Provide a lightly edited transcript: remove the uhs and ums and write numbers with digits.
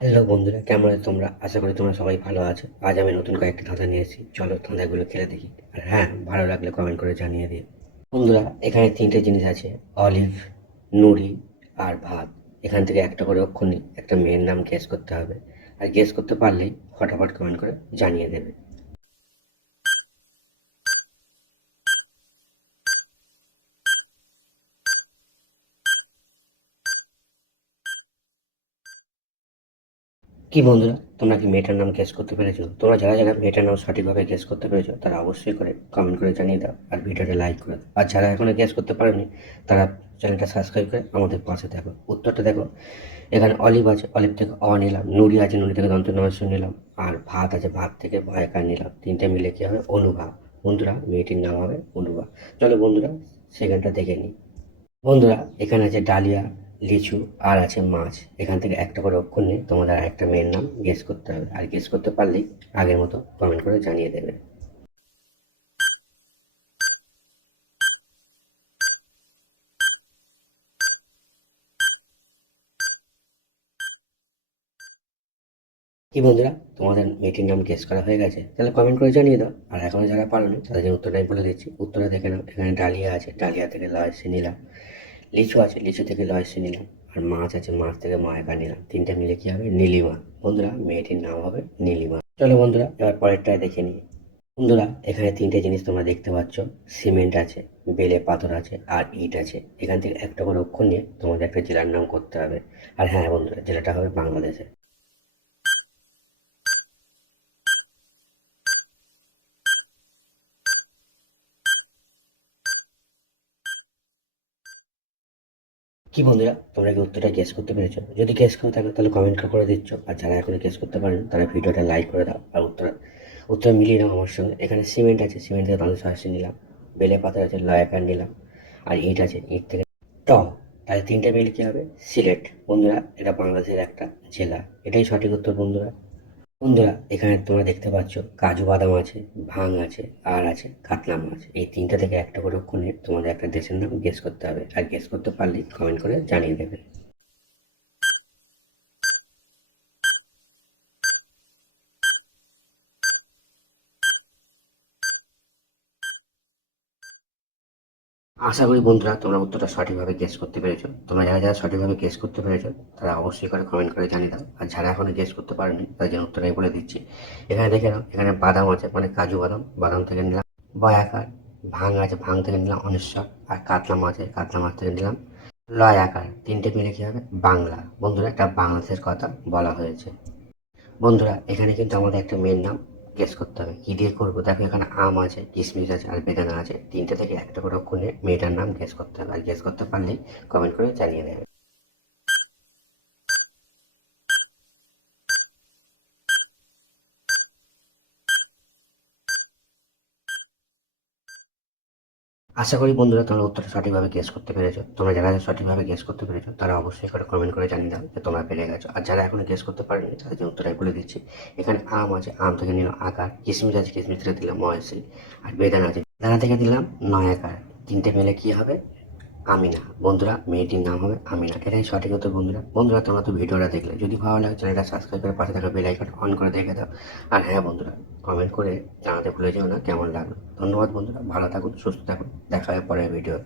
Hello বন্ধুরা, কেমন আছো তোমরা? আশা করি তোমরা সবাই ভালো আছো। আজ আমি নতুন কয়েকটা ধাঁধা নিয়ে এসেছি, চলো ধাঁধাগুলো খেলে দেখি। আর হ্যাঁ, ভালো লাগলে কমেন্ট করে জানিয়ে দিও। বন্ধুরা, এখানে তিনটে জিনিস আছে: অলিভ, নুড়ি আর ভাত। এখান থেকে একটা করে অক্ষর নিয়ে একটা মেয়ের নাম গেস করতে হবে। আর গেস করতে পারলেই ফটাফট কমেন্ট করে জানিয়ে দেবে। কি বন্ধুরা, তোমরা কি মেয়েটার নাম গেস করতে পেরেছো? তোমরা যারা যারা মেয়েটার নাম সঠিকভাবে গেস করতে পেরেছো তারা অবশ্যই করে কমেন্ট করে জানিয়ে দাও আর ভিডিওটা লাইক করে দাও। আর যারা এখনো গেস করতে পারেনি তারা চ্যানেলটা সাবস্ক্রাইব করে আমাদের পাশে থাকো। উত্তরটা দেখো, এখানে অলিভ আছে, অলিভ থেকে অ নিলাম, নুড়ি আছে, নুড়ি থেকে দন্ত নমস্য নিলাম, আর ভাত আছে, ভাত থেকে ভয়কার নিলাম। তিনটে মিলে কি হবে? অনুভা। বন্ধুরা, মেয়েটির নাম হবে অনুভা। চলো বন্ধুরা, সেখানটা দেখে নিই। বন্ধুরা, এখানে আছে ডালিয়া, লিচু আর আছে মাছ। এখান থেকে একটা করে অক্ষর নিয়ে তোমাদের একটা মেয়ের নাম গেস করতে হবে। আর গেস করতে পারলেই আগের মতো কমেন্ট করে জানিয়ে দেবে। কি বন্ধুরা, তোমাদের মেয়েটির নাম গেস করা হয়ে গেছে? তাহলে কমেন্ট করে জানিয়ে দাও। আর এখনো যারা পারোনি তাদের জন্য উত্তরটাই বলে দিচ্ছি। উত্তরটা দেখে নাও। এখানে ডালিয়া আছে, ডালিয়া থেকে লয় সে নিলাম। লিচু আছে, লিচু থেকে লয় সে নিলাম। আর মাছ আছে, মাছ থেকে ময়কা নিলাম। তিনটে মিলে কি হবে? নীলিমা। বন্ধুরা, মেয়েটির নাম হবে নীলিমা। চলো বন্ধুরা, এবার পরেরটায় দেখে নিই। বন্ধুরা, এখানে তিনটে জিনিস তোমরা দেখতে পাচ্ছ: সিমেন্ট আছে, বেলে পাথর আছে আর ইট আছে। এখান থেকে একটা করে অক্ষর নিয়ে তোমাদের একটা জেলার নাম করতে হবে। আর হ্যাঁ বন্ধুরা, জেলাটা হবে বাংলাদেশে। কি বন্ধুরা, তোমরা কি উত্তরটা গেস করতে পেরেছো? যদি গেস করে থাকো তাহলে কমেন্ট করে দিচ্ছ। আর যারা এখনো গেস করতে পারেন তারা ভিডিওটা লাইক করে দাও আর উত্তর মিলিয়ে নাও আমার সঙ্গে। এখানে সিমেন্ট আছে, সিমেন্ট থেকে তাদের সাহায্য নিলাম। বেলে পাথর আছে, লয়াকার নিলাম। আর ইট আছে, ইট থেকে ট। তাহলে তিনটে মিলে কি হবে? সিলেট। বন্ধুরা, এটা বাংলাদেশের একটা জেলা। এটাই সঠিক উত্তর বন্ধুরা। বন্ধুরা, এখানে তোমরা দেখতে পাচ্ছ কাজু বাদাম আছে, ভাং আছে আর আছে কাতলা মাছ। এই তিনটা থেকে একটা করে অক্ষর নিয়ে তোমাদের একটা দেশের নাম গেস করতে হবে। আর গেস করতে পারলেই কমেন্ট করে জানিয়ে দেবে। আশা করি বন্ধুরা তোমরা উত্তরটা সঠিকভাবে গেস করতে পেরেছো। তোমরা যারা যারা সঠিকভাবে গেস করতে পেরেছো তারা অবশ্যই করে কমেন্ট করে জানিয়ে দাও। আর যারা এখনো গেস করতে পারেনি তাদের জন্য উত্তরটাই বলে দিচ্ছি। এখানে দেখে নাও, এখানে বাদাম আছে মানে কাজু বাদাম, বাদাম থেকে নিলাম বয়াকার। ভাং আছে, ভাং থেকে নিলাম অনেশ্বর। আর কাতলা মাছ আছে, কাতলা মাছ থেকে নিলাম লয় আকার। তিনটে মিলে কি হবে? বাংলা। বন্ধুরা, একটা বাংলাদেশের কথা বলা হয়েছে। বন্ধুরা, এখানে কিন্তু আমাদের একটা মেয়ের নাম গেস করতে হবে। কি দিয়ে করবো? দেখো, এখানে আম আছে, কিশমিশ আছে আর বেদানা আছে। তিনটে থেকে একটা করে অক্ষর নিয়ে মেয়েটার নাম গেস করতে হবে। আর গেস করতে পারলেই কমেন্ট করে জানিয়ে দেবে। আশা করি বন্ধুরা তোমরা উত্তরটা সঠিকভাবে গেস করতে পেরেছো। তোমরা যারা যারা সঠিকভাবে গেস করতে পেরেছো তারা অবশ্যই করে কমেন্ট করে জানিয়ে দাও যে তোমরা পেরে গেছো। আর যারা এখনো গেস করতে পারেনি তাদের জন্য উত্তরটাই বলে দিচ্ছি। এখানে আম আছে, আম থেকে নিলাম আকার। কিশমিশ আছে, কিশমিশ থেকে দিলাম ময়সি। আর বেদানা আছে, বেদানা থেকে দিলাম নয় আকার। তিনটে মিলে কি হবে? আমিনা। বন্ধুরা, মেয়েটির নাম হবে আমিনা। এটাই সঠিক উত্তর বন্ধুরা। বন্ধুরা, তোমরা তো ভিডিওটা দেখলে, যদি ভালো লাগে চ্যানেলটা সাবস্ক্রাইব করে পাশে থাকা বেল আইকন অন করে দেখে দাও। আর হ্যাঁ বন্ধুরা, কমেন্ট করে জানাতে ভুলে যেও না কেমন লাগলো। ধন্যবাদ বন্ধুরা, ভালো থাকুন, সুস্থ থাকুন, দেখা হবে পরের ভিডিও।